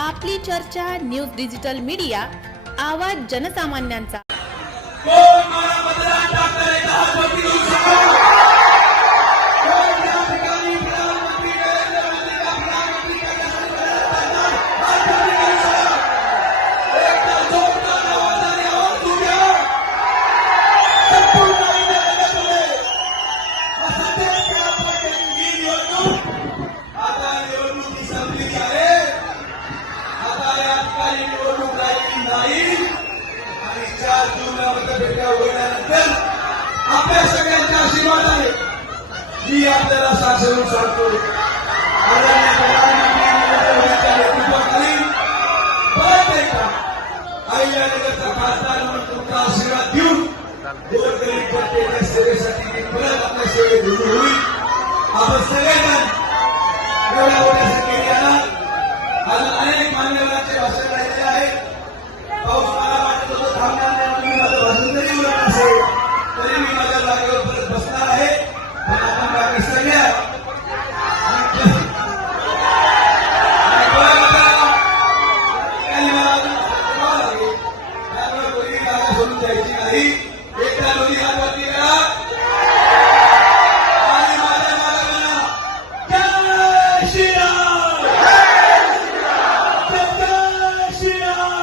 आपली चर्चा news digital media आवाज जनसामान्यांचा. जाईल आणि चार जूनला मतपेट्या उघडल्यानंतर आपल्या सगळ्यांच्या आशीर्वादाने मी आपल्याला शासन सांगतो. अहिल्यानगरचा खासदार म्हणून तुमचा आशीर्वाद देऊन गोरगरीब जनतेच्या सेवेसाठी परत आपल्या सेवेत रुजू होईल. आपण सगळेजण एवढ्या मोठ्या आज अनेक मान्यवरांचे भाषण द्यायची नाही एकदा दोन्ही हाताची करा. आणि माझ्या मालकांना